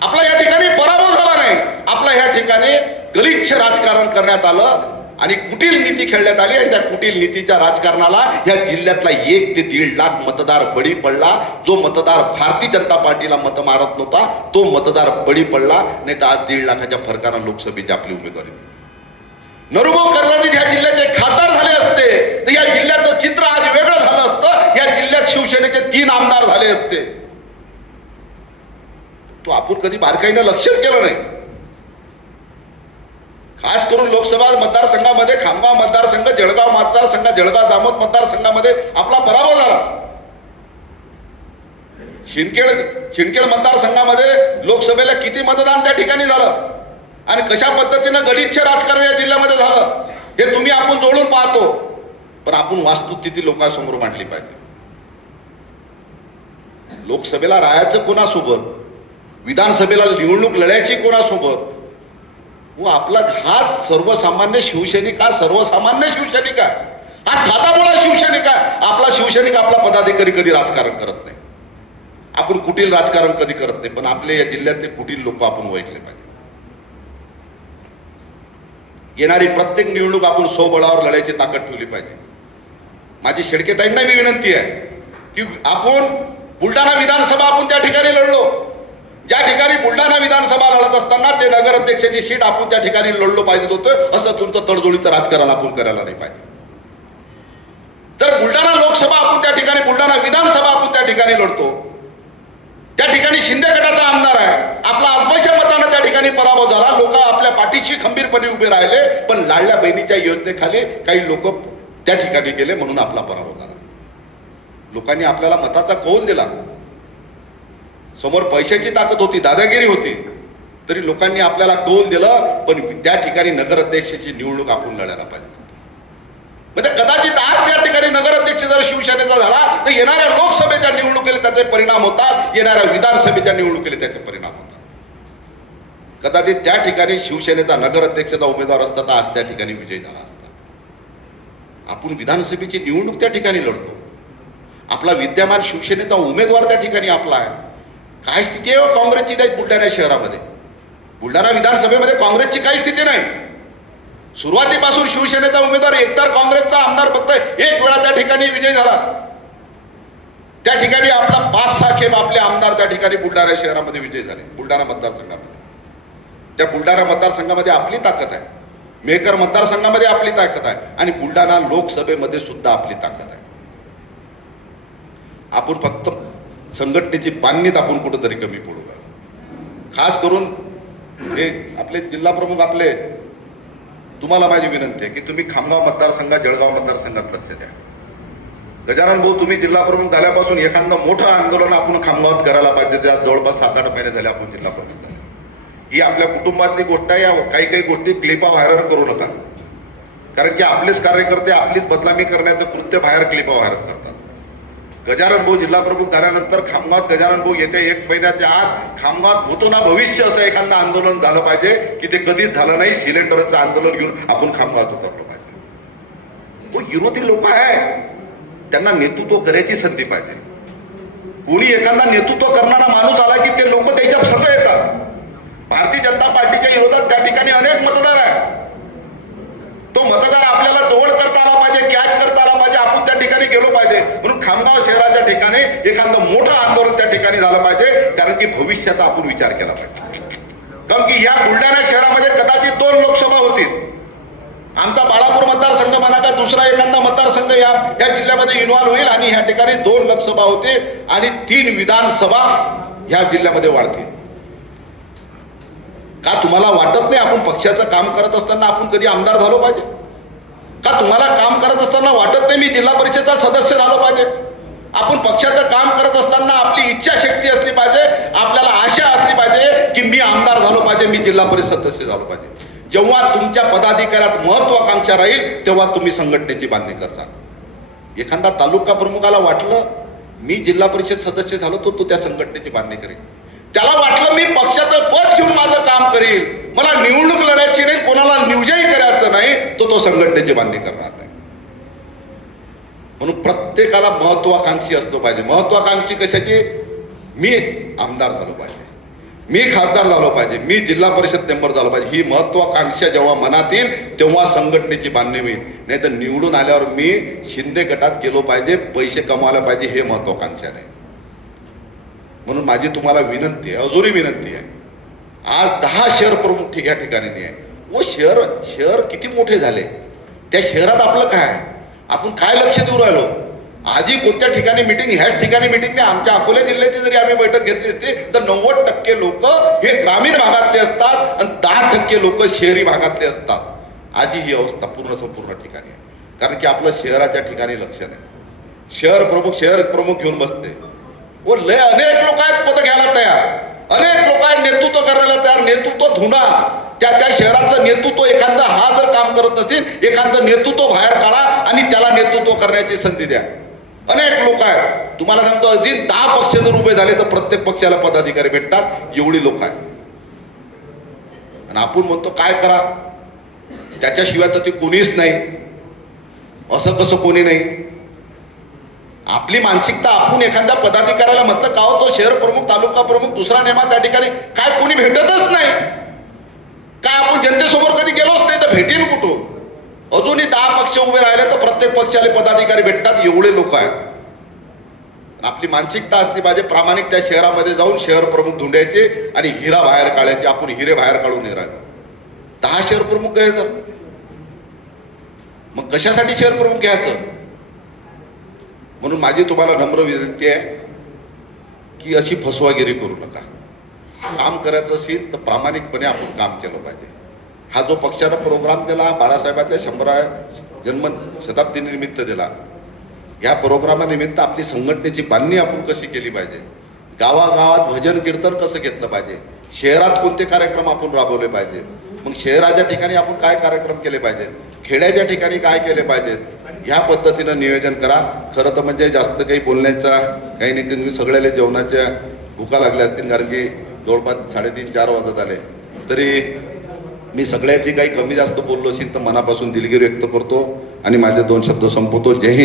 आपला या ठिकाणी पराभव झाला नाही, आपला ह्या ठिकाणी गलिच्छ राजकारण करण्यात आलं आणि कुटील नीती खेळण्यात आली आणि त्या कुटील नीतीच्या राजकारणाला ह्या जिल्ह्यातला 1 ते 1.5 लाख मतदार बळी पडला. जो मतदार भारतीय जनता पार्टीला मत मारत नव्हता तो मतदार बळी पडला. नाही तर आज 1.5 लाखाच्या फरकाने लोकसभेची आपली उमेदवारी. नरुभाऊ कर्जत ह्या जिल्ह्याचे खासदार झाले असते तर या जिल्ह्याचं चित्र आज वेगळं झालं असतं. या जिल्ह्यात शिवसेनेचे 3 आमदार झाले असते. तो आपण कधी बारकाईनं लक्षच केलं नाही. खास करून लोकसभा मतदारसंघामध्ये खामगाव मतदारसंघ, जळगाव मतदारसंघ, जळगाव जामोद मतदारसंघामध्ये आपला पराभव झाला. शिंदखेड मतदारसंघामध्ये लोकसभेला किती मतदान त्या ठिकाणी झालं आणि कशा पद्धतीनं गलिच्छ राजकारण या जिल्ह्यामध्ये झालं हे तुम्ही आपण जोडून पाहतो. पण आपण वास्तुस्थिती लोकांसमोर मांडली पाहिजे. लोकसभेला राहायचं कोणासोबत, विधानसभेला निवडणूक लढायची कोणासोबत, व आपला हा सर्वसामान्य शिवसैनिक, हा सर्वसामान्य शिवसैनिक आहे, हा साधा बोळा शिवसैनिक आहे. आपला शिवसैनिक, आपला पदाधिकारी कधी राजकारण करत नाही. आपण कुटील राजकारण कधी करत नाही. पण आपल्या या जिल्ह्यातले कुटील लोक आपण ओळखले पाहिजे. येणारी प्रत्येक निवडणूक आपण स्वबळावर लढायची ताकद ठेवली पाहिजे. माझी शेडकेताईंना मी विनंती आहे की आपण बुलढाणा विधानसभा आपण त्या ठिकाणी लढलो. ज्या ठिकाणी बुलढाणा विधानसभा लढत असताना ते नगर अध्यक्षाची सीट आपण त्या ठिकाणी लढलो पाहिजे होतं. असं तुमचं तडजोडीचं राजकारण आपण करायला नाही पाहिजे. तर बुलढाणा लोकसभा आपण त्या ठिकाणी, बुलढाणा विधानसभा आपण त्या ठिकाणी लढतो. त्या ठिकाणी शिंदे गटाचा आमदार आहे, आपला अल्पशा मतानं त्या ठिकाणी पराभव झाला. लोक आपल्या पाठीशी खंबीरपणे उभे राहिले. पण लाडल्या बहिणीच्या योजनेखाली काही लोक त्या ठिकाणी गेले म्हणून आपला पराभव झाला. लोकांनी आपल्याला मताचा कौल दिला. समोर पैशाची ताकद होती, दादागिरी होती, तरी लोकांनी आपल्याला कौल दिलं. पण त्या ठिकाणी नगर अध्यक्षाची निवडणूक आपण लढायला पाहिजे. म्हणजे कदाचित आज त्या ठिकाणी नगराध्यक्ष जर शिवसेनेचा झाला तर येणाऱ्या लोकसभेच्या निवडणुकीला त्याचे परिणाम होतात, येणाऱ्या विधानसभेच्या निवडणुकीला त्याचे परिणाम होतात. कदाचित त्या ठिकाणी शिवसेनेचा नगराध्यक्षाचा उमेदवार असता तर आज त्या ठिकाणी विजय झाला असता. आपण विधानसभेची निवडणूक त्या ठिकाणी लढतो. आपला विद्यमान शिवसेनेचा उमेदवार त्या ठिकाणी आपला आहे. काय स्थिती आहे काँग्रेसची त्या बुलढाणा शहरामध्ये? बुलढाणा विधानसभेमध्ये काँग्रेसची काही स्थिती नाही. सुरुवातीपासून शिवसेनेचा उमेदवार एकतर काँग्रेसचा आमदार फक्त एक वेळा त्या ठिकाणी विजय झाला. त्या ठिकाणी आपला 5-6 खेप आपले आमदार त्या ठिकाणी बुलढाणा शहरामध्ये विजय झाले. बुलढाणा मतदारसंघामध्ये, त्या बुलढाणा मतदारसंघामध्ये आपली ताकद आहे, मेकर मतदारसंघामध्ये आपली ताकद आहे आणि बुलढाणा लोकसभेमध्ये सुद्धा आपली ताकद आहे. आपण फक्त संघटनेची बांधणीत आपण कुठंतरी कमी पडू लागलो. खास करून हे आपले जिल्हा प्रमुख आपले, तुम्हाला माझी विनंती आहे की तुम्ही खामगाव मतदारसंघात, जळगाव मतदारसंघात लक्ष द्या. गजानन भाऊ, तुम्ही जिल्हा प्रमुख झाल्यापासून एखादं मोठं आंदोलन आपण खामगावात करायला पाहिजे. त्या जवळपास 7-8 महिने झाले आपण जिल्हा प्रमुख झाले. ही आपल्या कुटुंबातली गोष्ट आहे. या काही गोष्टी क्लिपा व्हायरल करू नका, कारण की आपलेच कार्यकर्ते आपलीच बदनामी करण्याचं कृत्य बाहेर क्लिपा व्हायरल करतात. गजानन भाऊ जिल्हा प्रमुख झाल्यानंतर खामगावात गजानन भाऊ येत्या 1 महिन्याच्या आत खामगावात होतो ना भविष्य असं एखादं आंदोलन झालं पाहिजे की ते कधीच झालं नाही. सिलेंडरचं आंदोलन घेऊन आपण खामगावात उतरलो पाहिजे. तो विरोधी लोक आहे, त्यांना नेतृत्व करायची संधी पाहिजे. कोणी एखादा नेतृत्व करणारा माणूस आला की ते लोक त्याच्या संघ येतात. भारतीय जनता पार्टीच्या विरोधात त्या ठिकाणी अनेक मतदार आहे. तो मतदार आपल्याला जवळ करता आला पाहिजे, कॅच करता आला पाहिजे, आपण त्या ठिकाणी गेलो पाहिजे. म्हणून खामगाव शहराच्या ठिकाणी एखादं मोठं आंदोलन त्या ठिकाणी झालं पाहिजे, कारण की भविष्याचा आपण विचार केला पाहिजे. कारण की या बुलढाणा शहरामध्ये कदाचित 2 लोकसभा होतील. आमचा बाळापूर मतदारसंघ म्हणा का दुसरा एखादा मतदारसंघ या जिल्ह्यामध्ये इन्व्हॉल्व होईल आणि ह्या ठिकाणी 2 लोकसभा होते आणि 3 विधानसभा ह्या जिल्ह्यामध्ये वाढतील. का तुम्हाला वाटत नाही आपण पक्षाचं काम करत असताना आपण कधी आमदार झालो पाहिजे? का तुम्हाला काम करत असताना वाटत नाही मी जिल्हा परिषदेचा सदस्य झालो पाहिजे? आपण पक्षाचं काम करत असताना आपली इच्छाशक्ती असली पाहिजे, आपल्याला आशा असली पाहिजे की मी आमदार झालो पाहिजे, मी जिल्हा परिषद सदस्य झालो पाहिजे. जेव्हा तुमच्या पदाधिकाऱ्यात महत्वाकांक्षा राहील तेव्हा तुम्ही संघटनेची बांधणी करता. एखादा तालुका प्रमुखाला वाटलं मी जिल्हा परिषद सदस्य झालो तो त्या संघटनेची बांधणी करेल. त्याला वाटलं मी पक्षाचं पद घेऊन माझं काम करील, मला निवडणूक लढायची नाही, कोणाला निवडही करायचं नाही, तो संघटनेची बांधणी करणार नाही. म्हणून प्रत्येकाला महत्वाकांक्षी असतो पाहिजे. महत्वाकांक्षी कशाची? मी आमदार झालो पाहिजे, मी खासदार झालो पाहिजे, मी जिल्हा परिषद मेंबर झालो पाहिजे. ही महत्वाकांक्षा जेव्हा मनात येईल तेव्हा संघटनेची बांधणी होईल. नाही तर निवडून आल्यावर मी शिंदे गटात गेलो पाहिजे, पैसे कमावले पाहिजे, हे महत्वाकांक्षा नाही. म्हणून माझी तुम्हाला विनंती आहे, अजूनही विनंती आहे. आज 10 शहर प्रमुख या ठिकाणी नाही आहे. व शहर किती मोठे झाले, त्या शहरात आपलं काय, आपण काय लक्ष देऊ राहिलो? आजही कोणत्या ठिकाणी मिटिंग, ह्याच ठिकाणी मिटिंग नाही. आमच्या अकोला जिल्ह्याची जरी आम्ही बैठक घेतली असती तर 90% लोक हे ग्रामीण भागातले असतात आणि 10% लोक शहरी भागातले असतात. आजही ही अवस्था संपूर्ण ठिकाणी आहे, कारण की आपलं शहराच्या ठिकाणी लक्ष नाही. शहर प्रमुख घेऊन बसते. व लय अनेक लोक आहेत पद घ्यायला तयार, अनेक लोक आहेत नेतृत्व करायला तयार. नेतृत्व धुना, त्या नेतृत्व नेतृत्व एखादा हा जर काम करत नसतील, एखादं नेतृत्व बाहेर काढा आणि त्याला नेतृत्व करण्याची संधी द्या. अनेक लोक आहेत, तुम्हाला सांगतो अजून 10 पक्ष जर उभे झाले तर प्रत्येक पक्षाला पदाधिकारी भेटतात, एवढी लोक आहेत. आणि आपण म्हणतो काय करा, त्याच्याशिवाय तर ते कोणीच नाही. असं कसं कोणी नाही? आपली मानसिकता, आपण एखाद्या पदाधिकाऱ्याला म्हटलं का हो तो शहर प्रमुख, तालुका प्रमुख, दुसरा नेमा, त्या ठिकाणी काय कोणी भेटतच नाही. काय आपण जनतेसमोर कधी गेलोच नाही तर भेटीन कुठं? अजूनही 10 पक्ष उभे राहिले तर प्रत्येक पक्षाला पदाधिकारी भेटतात, एवढे लोक आहेत. आपली मानसिकता असली पाहिजे प्रामाणिक त्या शहरामध्ये जाऊन शहर प्रमुख धुंडायचे आणि हिरा बाहेर काढायचे. आपण हिरे बाहेर काढून नाही राहिलो. 10 शहर प्रमुख घ्यायचं, मग कशासाठी शहर प्रमुख घ्यायचं? म्हणून माझी तुम्हाला नम्र विनंती आहे की अशी फसवागिरी करू नका. काम करायचं असेल तर प्रामाणिकपणे आपण काम केलं पाहिजे. हा जो पक्षानं प्रोग्राम दिला, बाळासाहेबांच्या 100व्या जन्म शताब्दीनिमित्त दिला, या प्रोग्रामानिमित्त आपली संघटनेची बांधणी आपण कशी केली पाहिजे, गावागावात भजन कीर्तन कसं घेतलं पाहिजे, शहरात कोणते कार्यक्रम आपण राबवले पाहिजे, मग शहराच्या ठिकाणी आपण काय कार्यक्रम केले पाहिजे, खेड्याच्या ठिकाणी काय केले पाहिजेत, ह्या पद्धतीनं नियोजन करा. खरं तर म्हणजे जास्त काही बोलण्याचा काही नाही, तुम्ही सगळ्याला जेवणाच्या भूका लागल्या असतील, कारण की जवळपास 3:30-4 वाजत आले. तरी मी सगळ्याची काही कमी जास्त बोललो असेल तर मनापासून दिलगिरी व्यक्त करतो आणि माझे 2 शब्द संपवतो. जय हिंद.